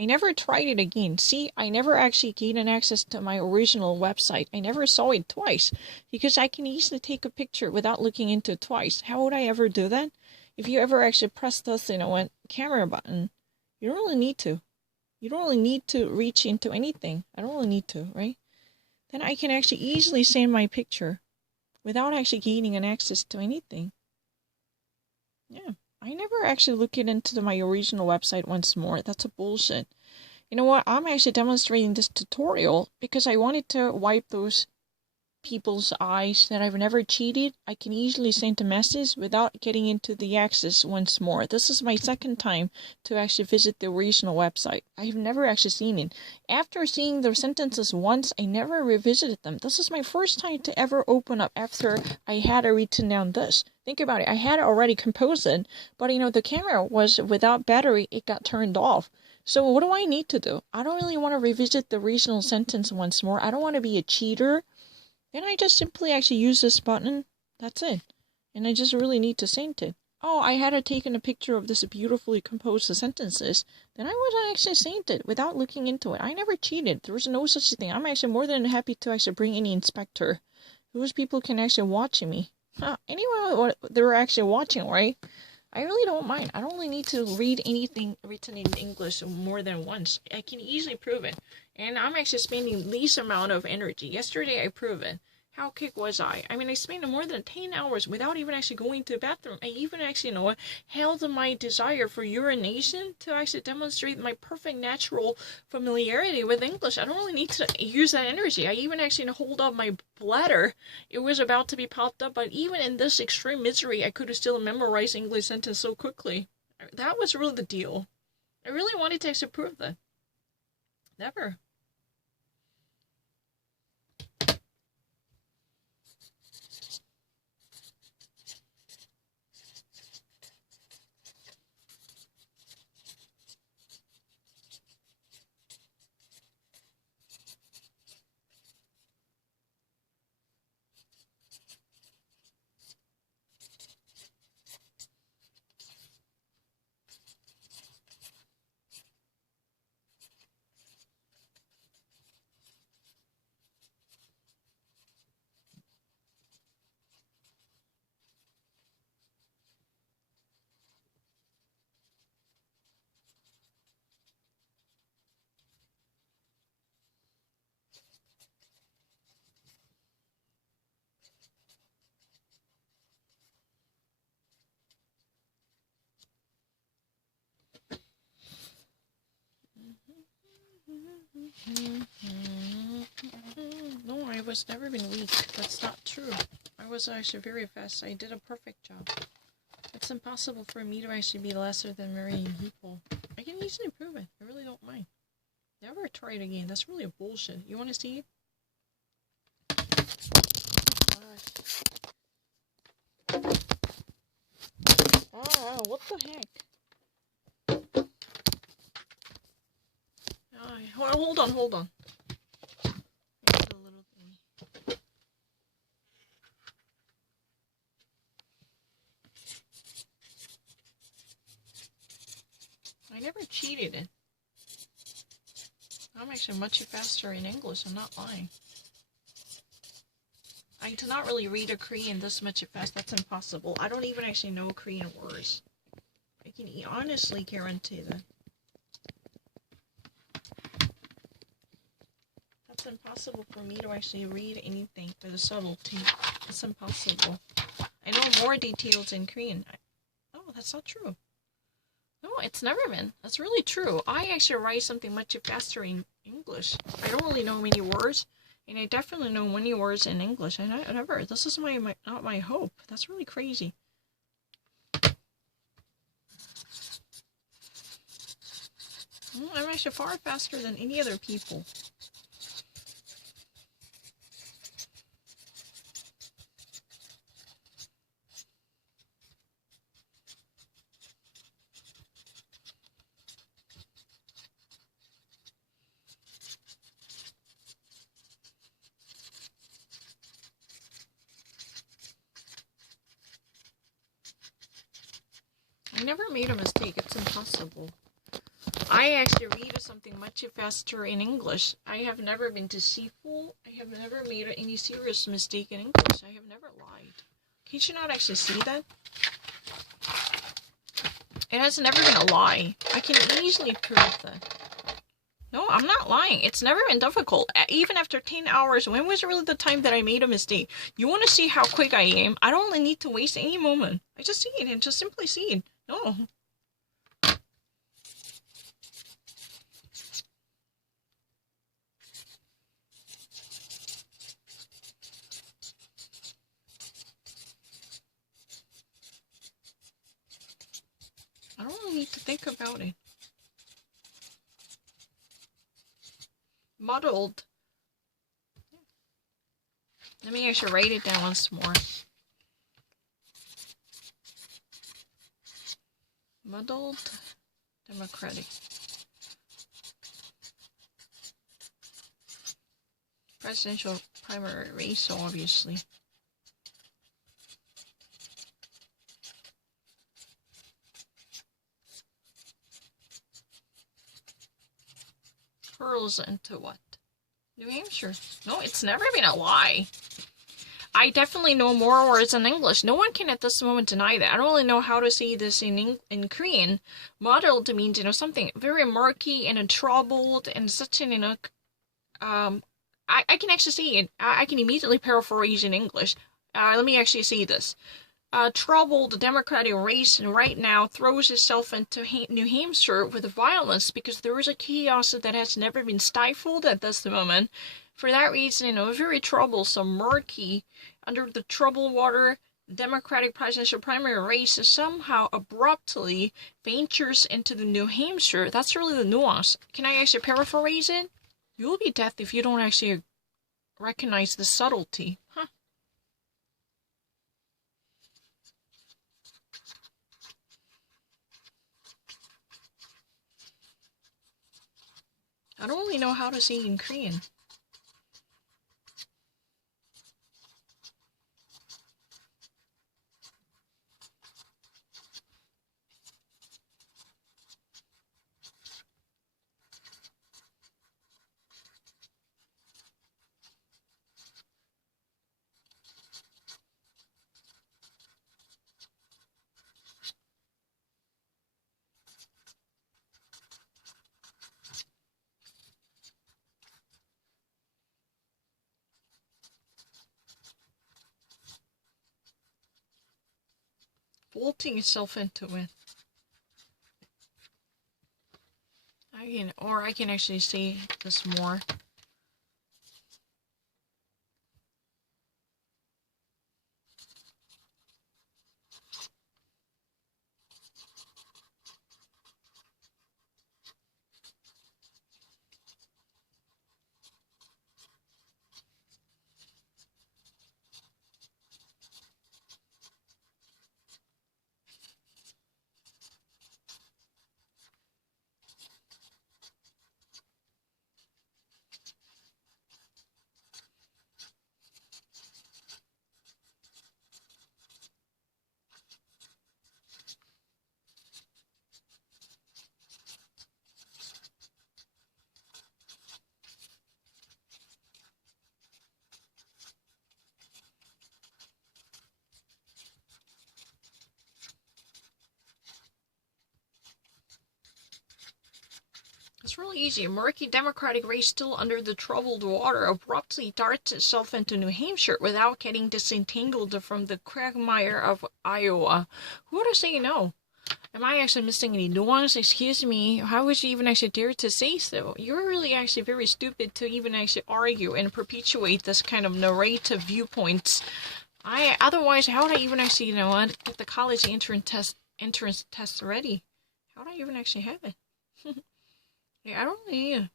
I never tried it again. See, I never actually gained an access to my original website. I never saw it twice because I can easily take a picture without looking into it twice. How would I ever do that? If you ever actually press this, camera button, you don't really need to. You don't really need to reach into anything. I don't really need to, right? Then I can actually easily send my picture without actually gaining an access to anything. Yeah. I never actually looked into my original website once more. That's a bullshit. You know what? I'm actually demonstrating this tutorial because I wanted to wipe those people's eyes that I've never cheated. I can easily send a message without getting into the access once more. This is my second time to actually visit the original website. I've never actually seen it. After seeing the sentences once, I never revisited them. This is my first time to ever open up after I had written down this. Think about it. I had already composed it, but the camera was without battery. It got turned off. So what do I need to do? I don't really want to revisit the original sentence once more. I don't want to be a cheater. Then I just simply actually use this button. That's it. And I just really need to send it. Oh, I had taken a picture of this beautifully composed sentences. Then I would actually send it without looking into it. I never cheated. There was no such thing. I'm actually more than happy to actually bring any inspector. Those people can actually watch me. Anyway, they were actually watching, right? I really don't mind. I don't really need to read anything written in English more than once. I can easily prove it. And I'm actually spending least amount of energy. Yesterday I proved it. How kick was I? I mean, I spent more than 10 hours without even actually going to the bathroom. I even actually, held my desire for urination to actually demonstrate my perfect natural familiarity with English. I don't really need to use that energy. I even actually hold up my bladder. It was about to be popped up, but even in this extreme misery, I could have still memorized English sentence so quickly. That was really the deal. I really wanted to actually prove that. Never. No, I was never been weak. That's not true. I was actually very fast. I did a perfect job. It's impossible for me to actually be lesser than marrying people. I can easily prove it. I really don't mind. Never try it again. That's really a bullshit. You want to see? Oh, what the heck? Hold on. Here's a little thingy. I never cheated it. I'm actually much faster in English. I'm not lying. I do not really read a Korean this much fast. That's impossible. I don't even actually know Korean words. I can honestly guarantee that. It's impossible for me to actually read anything for the subtlety. It's impossible. I know more details in Korean. Oh, that's not true. No, it's never been. That's really true. I actually write something much faster in English. I don't really know many words, and I definitely know many words in English. I never. This is not my hope. That's really crazy. I'm actually far faster than any other people. I never made a mistake. It's impossible. I actually read something much faster in English. I have never been deceitful. I have never made any serious mistake in English. I have never lied. Can you not actually see that? It has never been a lie. I can easily prove that. No, I'm not lying. It's never been difficult. Even after 10 hours, when was really the time that I made a mistake? You want to see how quick I am? I don't really need to waste any moment. I just see it and just simply see it. No. I don't really need to think about it. Muddled. Let me actually write it down once more. Muddled Democratic. Presidential primary race, obviously. Hurls into what? New Hampshire. No, it's never been a lie. I definitely know more words than English. No one can at this moment deny that. I don't really know how to say this in Korean. Muddled means, something very murky and troubled and such an, I can actually say it. I can immediately paraphrase in English. Let me actually say this. Troubled Democratic race and right now throws itself into New Hampshire with violence because there is a chaos that has never been stifled at this moment. For that reason, very troublesome, murky, under the troubled water, Democratic presidential primary race somehow abruptly ventures into the New Hampshire. That's really the nuance. Can I actually paraphrase it? You'll be dead if you don't actually recognize the subtlety. Huh. I don't really know how to say in Korean. Bolting itself into it. I can actually say this more. It's really easy. A murky Democratic race still under the troubled water abruptly darts itself into New Hampshire without getting disentangled from the quagmire of Iowa. Who would I say no? Am I actually missing any nuance? Excuse me. How would you even actually dare to say so? You're really actually very stupid to even actually argue and perpetuate this kind of narrative viewpoints. Otherwise, how would I even actually, get the college entrance test ready? How would I even actually have it? Yeah, I don't know.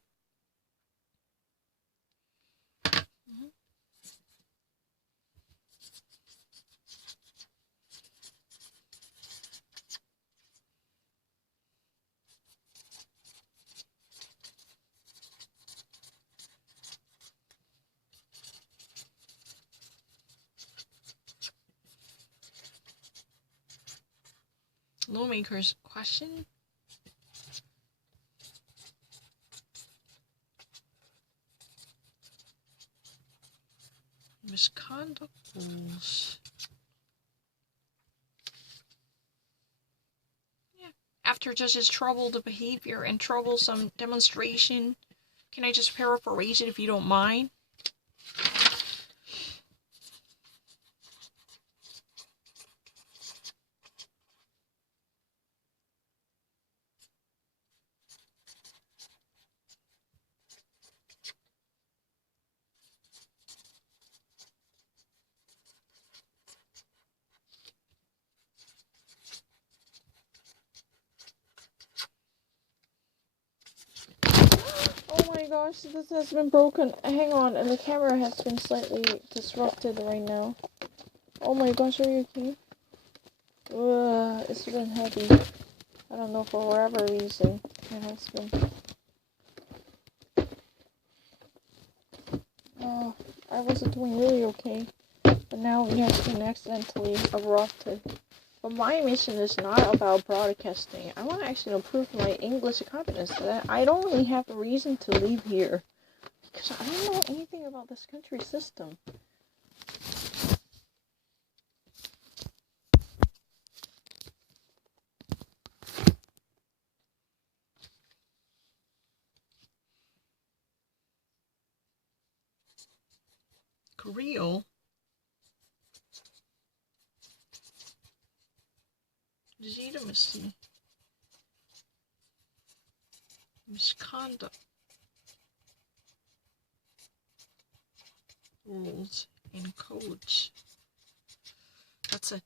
Lawmakers question. Misconduct rules. Yeah. After judges troubled behavior and troublesome demonstration, can I just paraphrase it if you don't mind? Oh my gosh, this has been broken. Hang on, and the camera has been slightly disrupted right now. Oh my gosh, are you okay? It's been heavy. I don't know, for whatever reason. It has been. Oh, I wasn't doing really okay. But now it has been accidentally erupted. But my mission is not about broadcasting. I want to actually improve my English competence. I don't really have a reason to leave here. Because I don't know anything about this country system. Real? Legitimacy. Misconduct. Rules and codes. That's it.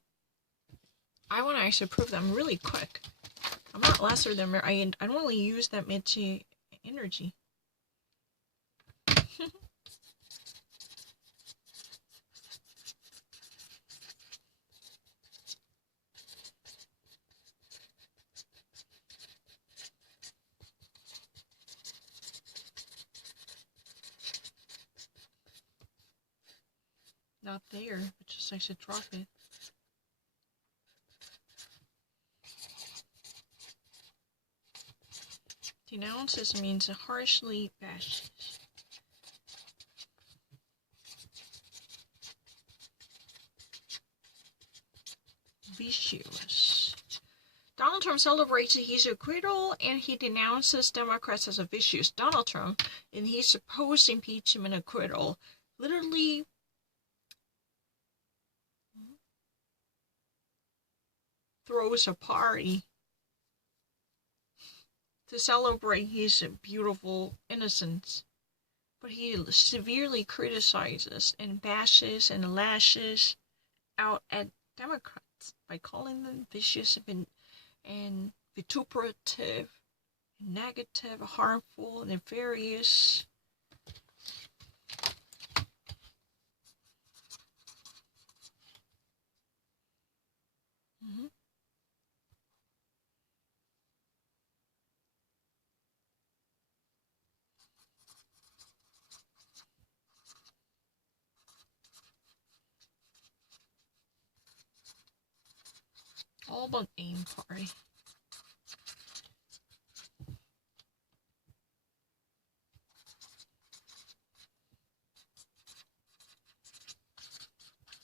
I want to actually prove that I'm really quick. I'm not lesser than I don't really use that much energy. Not there, but just I should drop it. Denounces means harshly bashes. Vicious. Donald Trump celebrates his acquittal and he denounces Democrats as a vicious. Donald Trump, in his supposed impeachment acquittal, literally throws a party to celebrate his beautiful innocence. But he severely criticizes and bashes and lashes out at Democrats by calling them vicious and vituperative, negative, harmful, nefarious. All but aim party.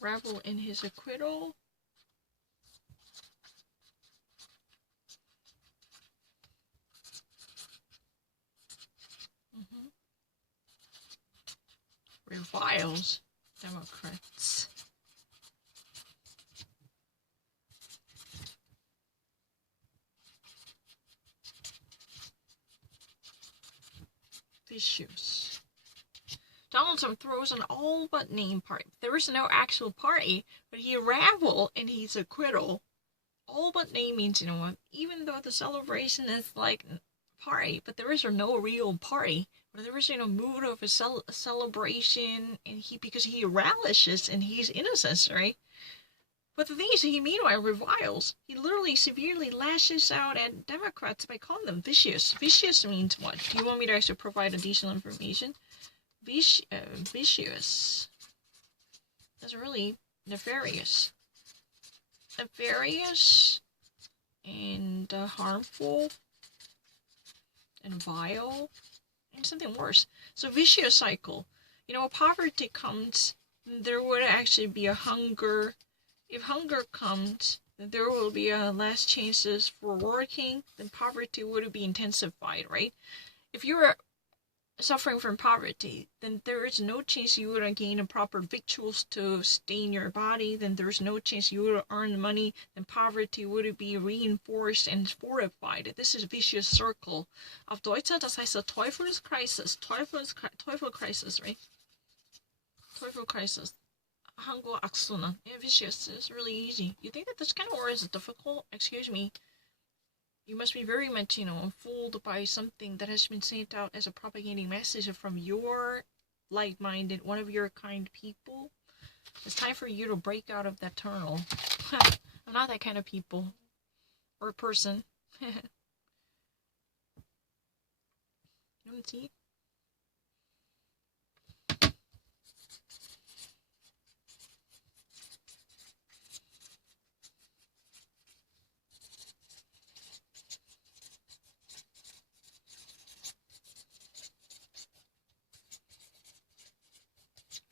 Revel in his acquittal. Reviles Democrats. Vicious. Donald Trump throws an all but name party. There is no actual party, but he reveled in his acquittal. All but name means, you know what, even though the celebration is like party, but there is no real party. But there is, mood of a celebration, and because he relishes in his innocence, right? But the thing is, he meanwhile reviles. He literally severely lashes out at Democrats by calling them vicious. Vicious means what? Do you want me to actually provide additional information? Vicious. That's really nefarious. Nefarious and harmful and vile and something worse. So vicious cycle. Poverty comes there would actually be a hunger. If hunger comes, then there will be less chances for working, then poverty would be intensified, right? If you're suffering from poverty, then there is no chance you would gain a proper victuals to stay in your body, then there's no chance you would earn money, then poverty would be reinforced and fortified. This is a vicious circle of Deutsche, das heißt Teufelskreises, Teufelkreises, right? Teufelkreises. Hangul Aksunan. Yeah, vicious. It's really easy. You think that this kind of word is difficult? Excuse me. You must be very much, fooled by something that has been sent out as a propagating message from your like-minded, one of your kind people. It's time for you to break out of that tunnel. I'm not that kind of people. Or person. See?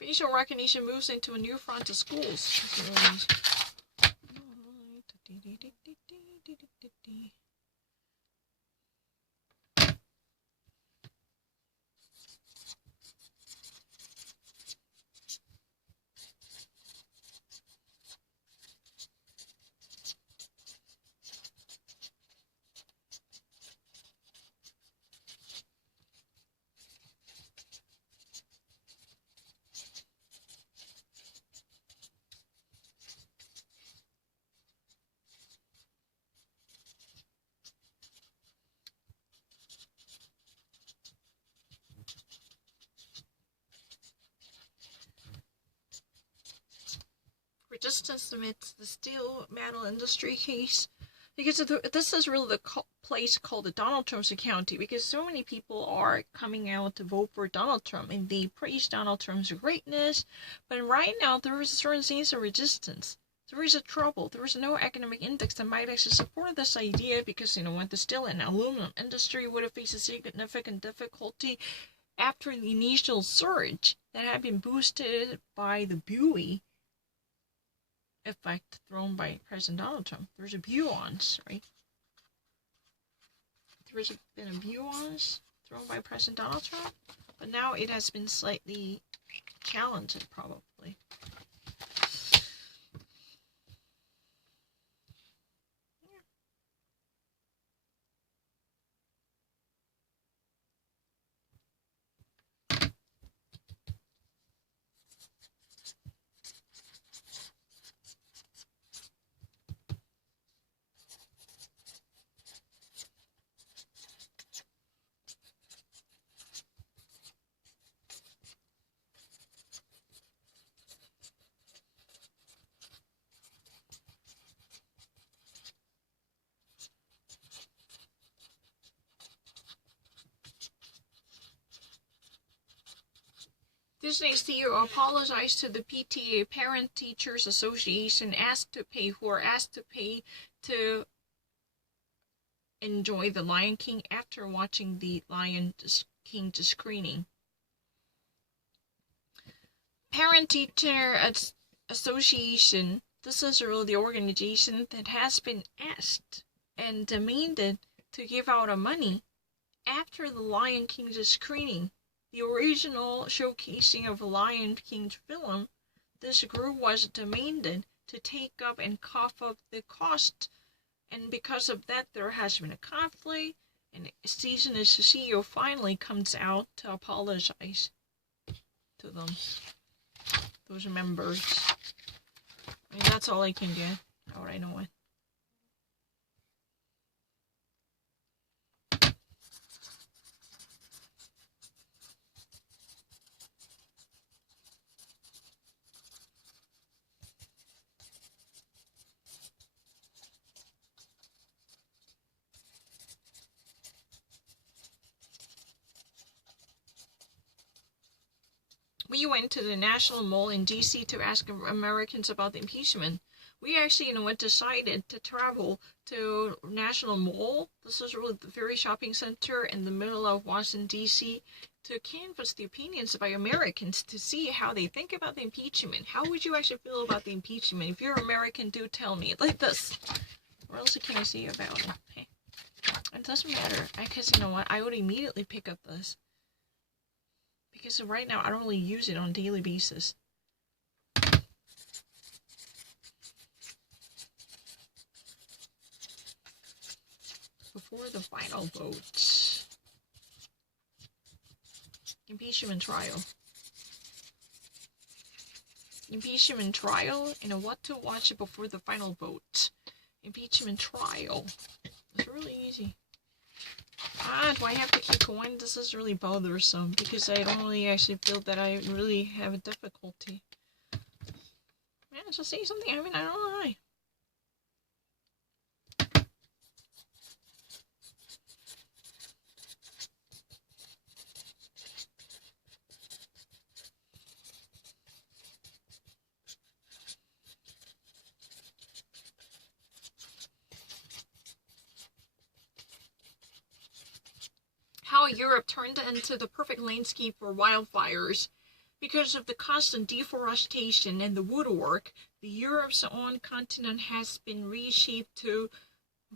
Facial recognition moves into a new front of schools. Resistance amidst the steel metal industry case, because this is really the place called the Donald Trump's County, because so many people are coming out to vote for Donald Trump and they praise Donald Trump's greatness, but right now there is a certain sense of resistance. There is a trouble. There is no economic index that might actually support this idea, because when the steel and aluminum industry would have faced a significant difficulty after the initial surge that had been boosted by the buoy effect thrown by President Donald Trump. There's a buoyance, right? There's been a buoyance thrown by President Donald Trump, but now it has been slightly challenged, probably. Disney CEO apologized to the PTA, Parent Teachers Association, who are asked to pay to enjoy The Lion King after watching the Lion King screening. Parent Teacher Association, this is really the organization that has been asked and demanded to give out money after the Lion King's screening. The original showcasing of Lion King's film, this group was demanded to take up and cough up the cost, and because of that there has been a conflict, and Disney's CEO finally comes out to apologize to them, those members. I mean, that's all I can get out right now. We went to the National Mall in D.C. to ask Americans about the impeachment. We actually, decided to travel to National Mall. This is really the very shopping center in the middle of Washington, D.C. to canvass the opinions by Americans to see how they think about the impeachment. How would you actually feel about the impeachment? If you're American, do tell me. Like this. What else can I say about it? Hey, it doesn't matter. Because you know what? I would immediately pick up this. Because right now, I don't really use it on a daily basis. Before the final vote. Impeachment trial. Impeachment trial and what to watch before the final vote. Impeachment trial. It's really easy. Do I have to keep going? This is really bothersome because I don't really actually feel that I really have a difficulty. Man, just say something. I mean, I don't know why. How Europe turned into the perfect landscape for wildfires. Because of the constant deforestation and the woodwork, Europe's own continent has been reshaped to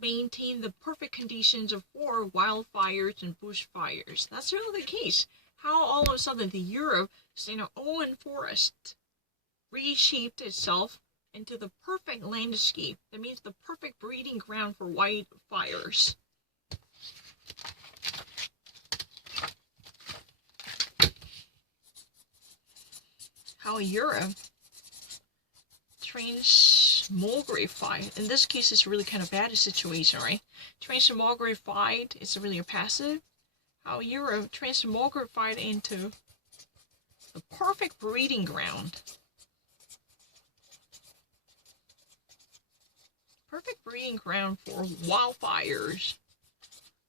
maintain the perfect conditions for wildfires and bushfires. That's really the case. How all of a sudden the Europe's own forest reshaped itself into the perfect landscape. That means the perfect breeding ground for wildfires. How Europe transmogrified. In this case, it's really kind of bad situation, right? Transmogrified is really a passive. How Europe transmogrified into the perfect breeding ground. Perfect breeding ground for wildfires.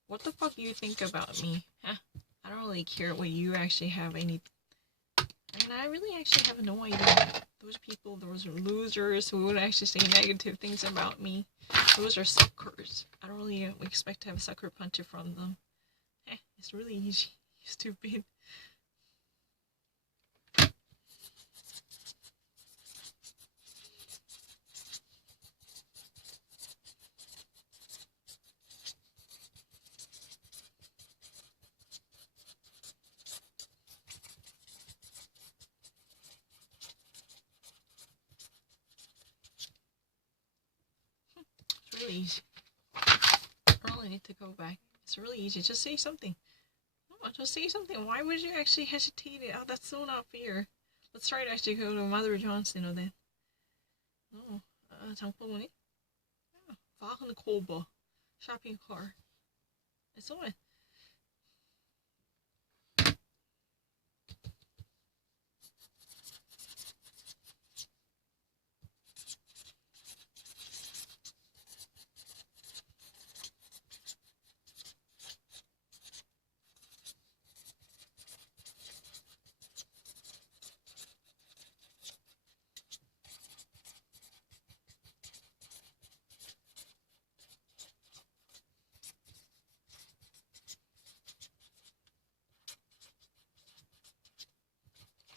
What the fuck do you think about me? Huh? I don't really care what you actually have any. And I really actually have no idea. Those people, those are losers who would actually say negative things about me. Those are suckers. I don't really expect to have a sucker puncher from them. It's really easy. Stupid. Really easy. I really need to go back. It's really easy. Just say something. No, just say something. Why would you actually hesitate? Oh, that's so not fair. Let's try to actually go to Mother Johnson then. No. 잠깐만요. Warenkorb. Shopping cart. It's on.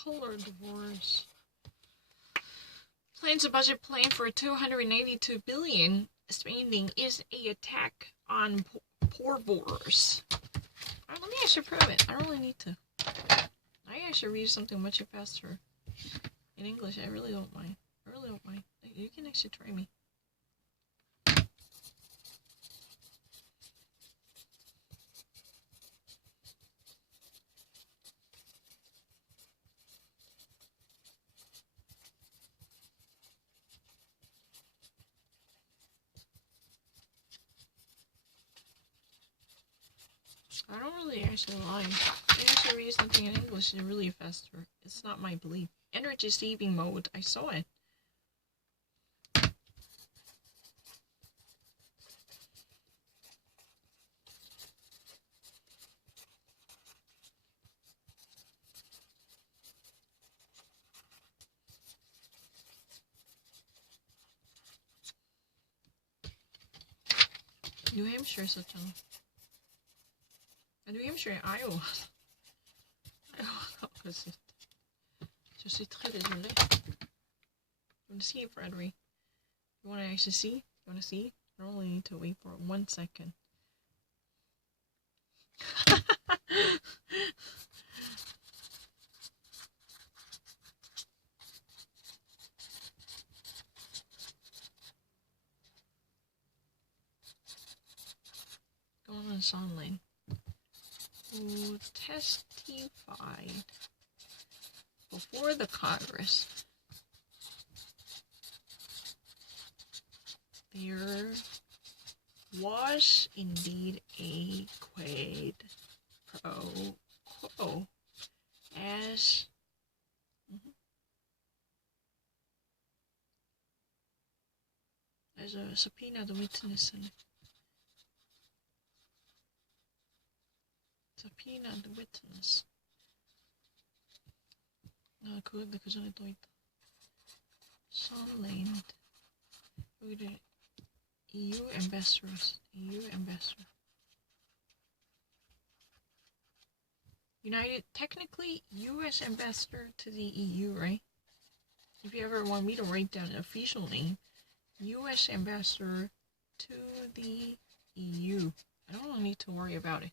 Color divorce. Plans a budget plan for 282 billion spending is a attack on poor voters. Let me actually prove it. I don't really need to. I actually read something much faster in English. I really don't mind. I really don't mind. You can actually try me. I don't really actually lie. I actually read something in English really faster. It's not my belief. Energy saving mode. I saw it. New Hampshire, such a New Hampshire, Iowa. l'opposite. Je suis très désolée. You want to see it, Frederick? You want to actually see? You want to see? I only need to wait for 1 second. Going on Sondland, who testified before the Congress. There was indeed a quid pro quo as a subpoena the witness and subpoena the witness. 그건데 그 전에 또 있다. Sondland. 여기를 EU ambassadors. EU ambassador. Technically, U.S. ambassador to the EU, right? If you ever want me to write down an official name, U.S. ambassador to the EU. I don't need to worry about it.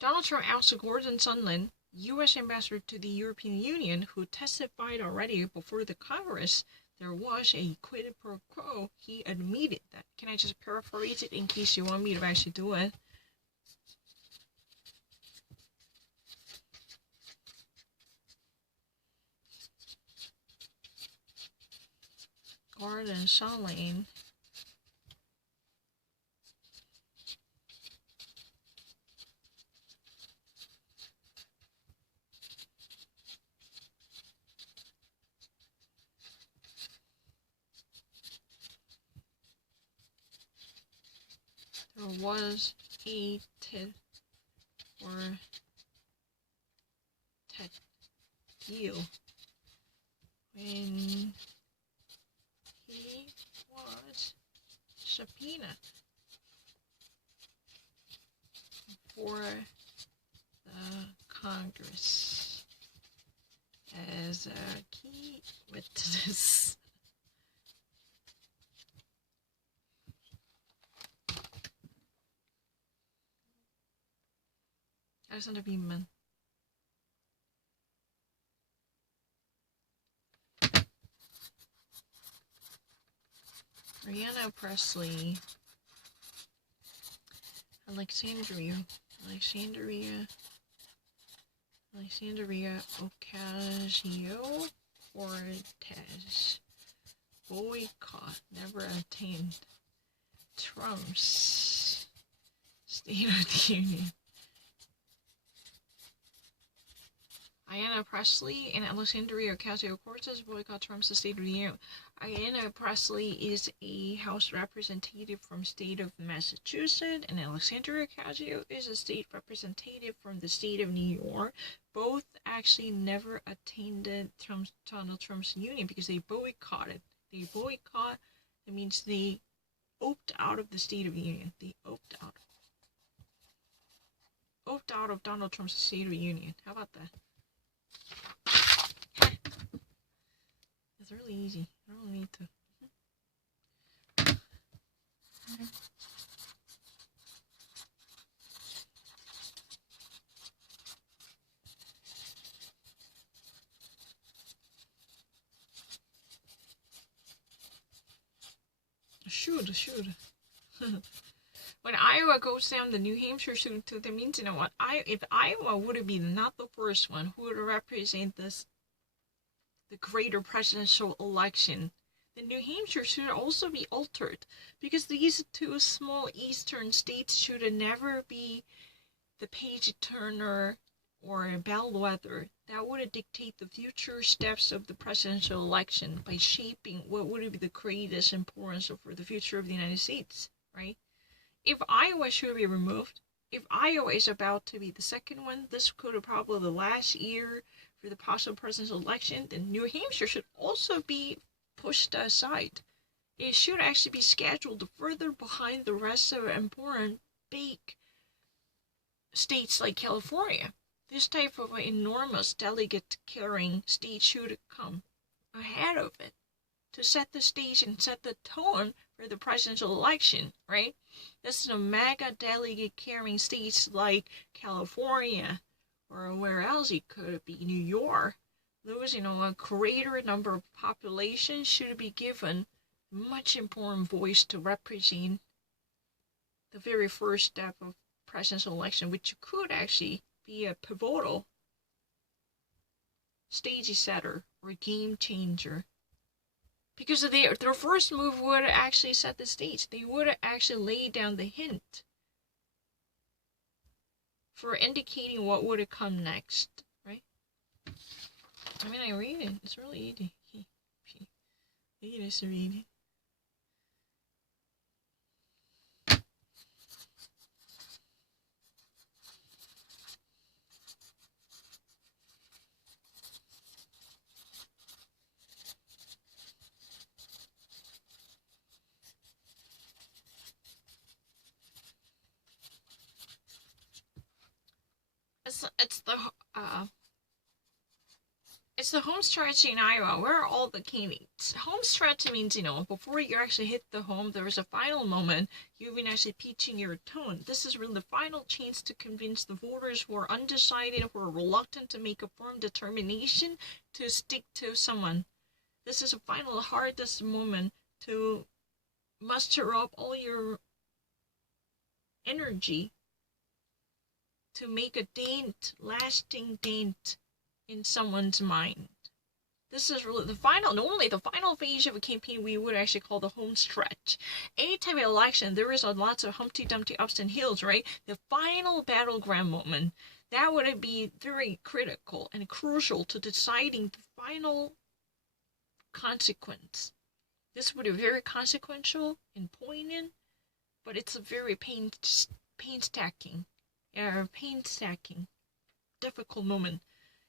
Donald Trump ousted Gordon Sondland, U.S. ambassador to the European Union, who testified already before the Congress. There was a quid pro quo. He admitted that. Can I just paraphrase it in case you want me to actually do it? Gordon Sondland. There was a deal when he was subpoenaed for the Congress as a key witness. Alexander Beeman. Rihanna Presley. Alexandria Ocasio-Cortez. Boycott never attained Trump's State of the Union. Ayanna Pressley and Alexandria Ocasio-Cortez boycott Trump's State of the Union. Ayanna Pressley is a House representative from state of Massachusetts, and Alexandria Ocasio is a state representative from the state of New York. Both actually never attended Donald Trump's union because they boycotted. They boycott, that means they opt out of the State of the Union. They opt out. Opt out of Donald Trump's State of the Union. How about that? It's really easy. I don't need to. Should. When Iowa goes down, the New Hampshire should too. That means, you know what? If Iowa would have been not the first one who would represent the greater presidential election, then New Hampshire should also be altered, because these two small eastern states should never be the page turner or a bellwether that would dictate the future steps of the presidential election by shaping what would be the greatest importance for the future of the United States, right? If Iowa should be removed, if Iowa is about to be the second one, this could have probably the last year for the possible presidential election, then New Hampshire should also be pushed aside. It should actually be scheduled further behind the rest of important big states like California. this type of enormous delegate carrying stage should come ahead of it to set the stage and set the tone for the presidential election, right? This is a mega delegate carrying states like California or where else it could be, New York. Those, a greater number of population should be given much important voice to represent the very first step of presidential election, which could actually be a pivotal stage setter or game changer. Because their first move would actually set the stage. They would actually lay down the hint for indicating what would come next, right? I mean, I read it. It's really easy. It is to read. It's the home stretch in Iowa. Where are all the candidates? Home stretch means, before you actually hit the home, there's a final moment. You've been actually pitching your tone. This is really the final chance to convince the voters who are undecided, who are reluctant to make a firm determination to stick to someone. This is a final hardest moment to muster up all your energy to make a lasting dent in someone's mind. This is really the final phase of a campaign we would actually call the home stretch. Any type of election, there is lots of Humpty Dumpty ups and hills, right? The final battleground moment, that would be very critical and crucial to deciding the final consequence. This would be very consequential and poignant, but it's a very painstaking, difficult moment.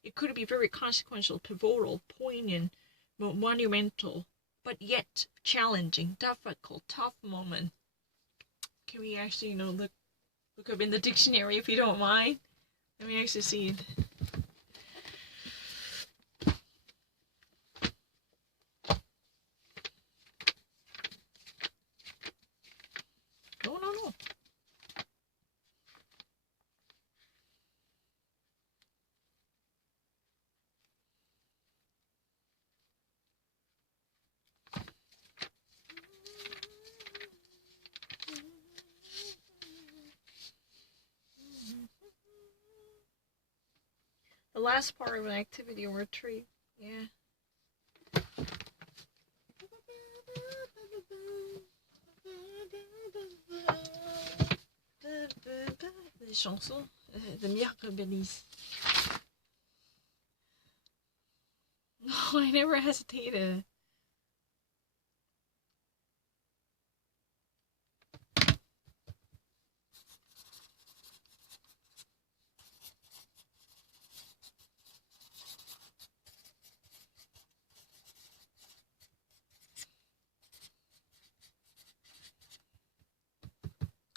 It could be very consequential, pivotal, poignant, monumental, but yet challenging, difficult, tough moment. Can we actually, look up in the dictionary if you don't mind? Let me actually see it. No. The last part of an activity or a tree. Yeah. Des chansons de Mirabilis. No, I never hesitated.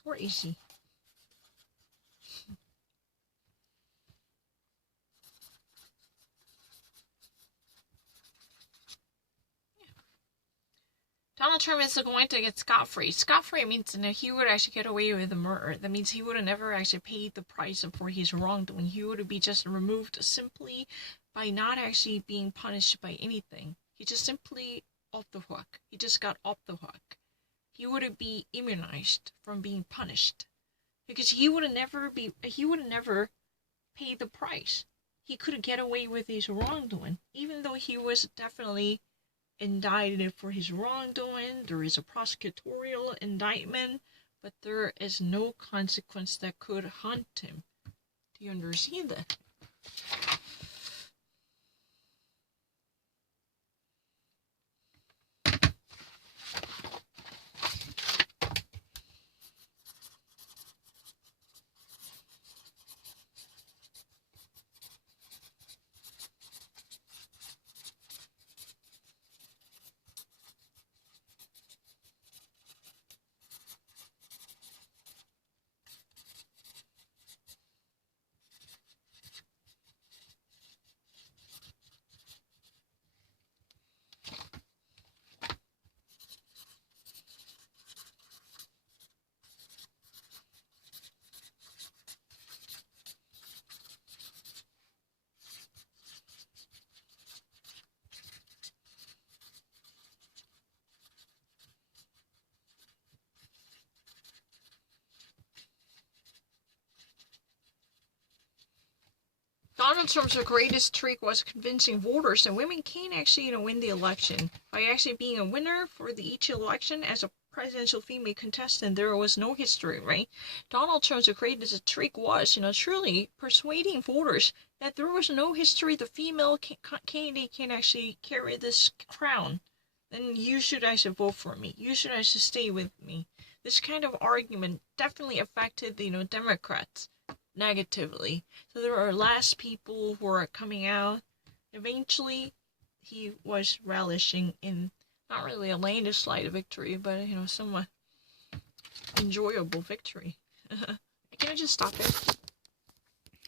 Where is she? Donald Trump is going to get scot-free. Scot-free means that he would actually get away with the murder. That means he would have never actually paid the price for his wrongdoing. He would be just removed simply by not actually being punished by anything. He just simply off the hook. He just got off the hook. He would be immunized from being punished because he would have never paid the price. He couldn't get away with his wrongdoing, even though he was definitely indicted for his wrongdoing. There is a prosecutorial indictment, but there is no consequence that could haunt him. Do you understand that? Donald Trump's greatest trick was convincing voters that women can actually, win the election by actually being a winner for each election as a presidential female contestant. There was no history, right? Donald Trump's greatest trick was, truly persuading voters that there was no history. The female candidate can actually carry this crown. Then you should actually vote for me. You should actually stay with me. This kind of argument definitely affected the, Democrats negatively. So there are less people who are coming out. Eventually, he was relishing in not really a landslide victory, but, somewhat enjoyable victory. Can I just stop it?